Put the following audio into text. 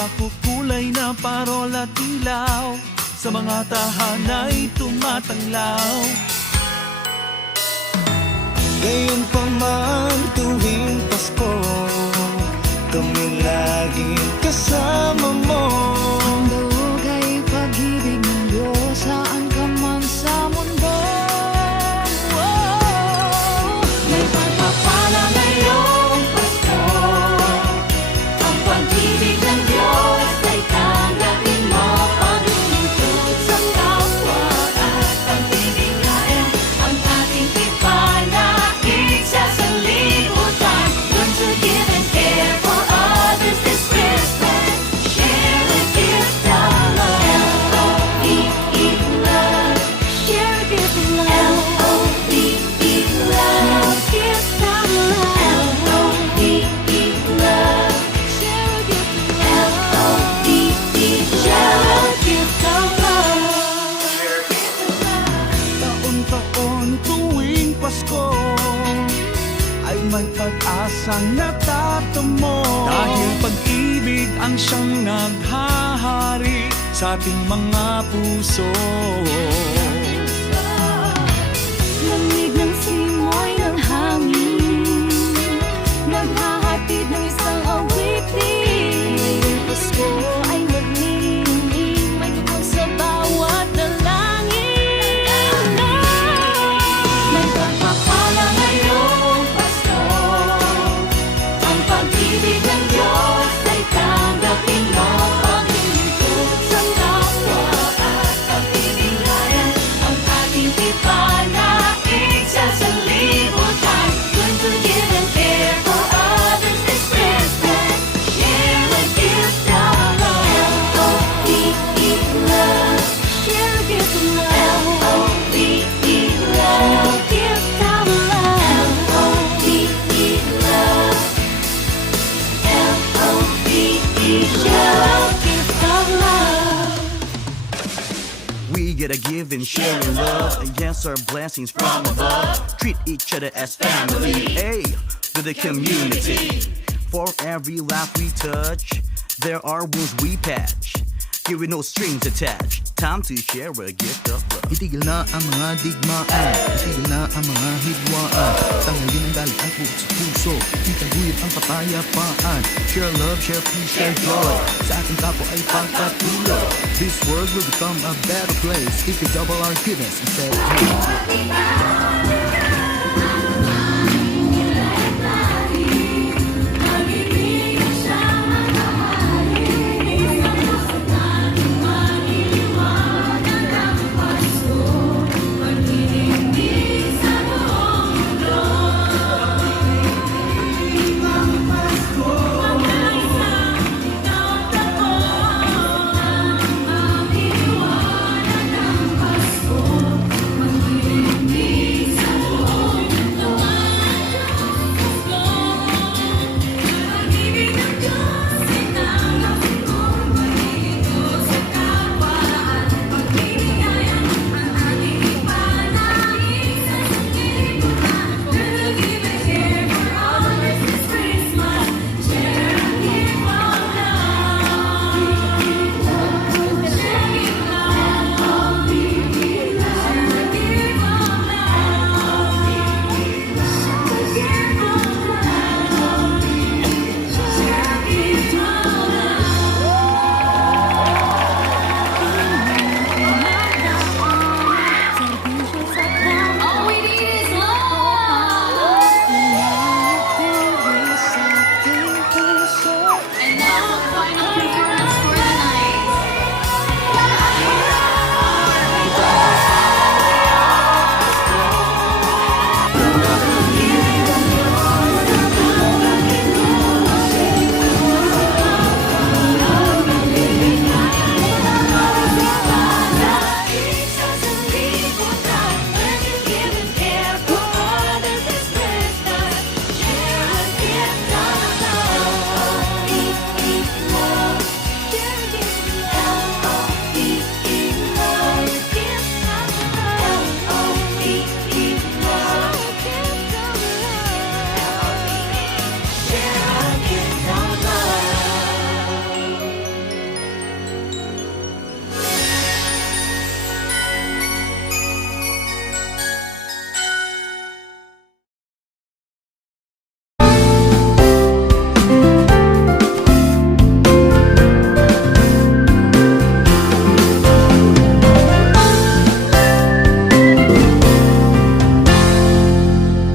Makukulay na parola tilaw, sa mga tahanay tumatanglaw. Ngayon pa man tuwing Pasko, kami laging kasama mo. Ang buog ay pag-ibig ng Diyos, saan ka man sa mundo. May pagpapala ngayong Pasko, ang pag-ibig ng Diyos ay tanggapin mo. Paglilingkod sa kapwa at pagbibigayan, ang ating ipanaig sa sanlibutan. Learn to give and care for others this Christmas. Share a gift of love. L-O-V-E love. Share a gift of love. L-O-V-E love. Gift of love. L-O-V-E love. Share a gift of love. L-O-V-E. Share a gift of love. Taon-taon tuwing Pasko ay may pag-asang natatamo. Dahil pag-ibig ang siyang naghahari sa ating mga puso. Lamig ng simoy ng hangin, naghahatid ng isang awitin. Ngayong Pasko ay maglilingling, may tugtog sa bawat dalangin. May pagpapala ngayong Pasko, ang pag-ibig ng Diyos ay tanggapin mo. Paglilingkod sa kapwa at pagbibigayan, ang ating ipanaig sa sanlibutan. Learn to give and care for others this Christmas. Share a gift of love. L-O-V-E love. Share a gift of love. L-O-V-E love. Gift of love. L-O-V-E love. L-O-V-E. Share a gift of love. We gotta give and share in love. Yes, our blessings from above. Treat each other as family. Hey, to the community. For every laugh we touch, there are wounds we patch. Here with no strings attached. Time to share a gift of love. Itigil na ang mga digmaan, itigil na ang mga hidwaan. Tanggalin ang galit ang puso sa puso, itaguyod ang kapayapaan. Share love, share peace, share joy. Sa ating kapwa ay pagpatuloy. This world will become a better place if we double our goodness instead of hate.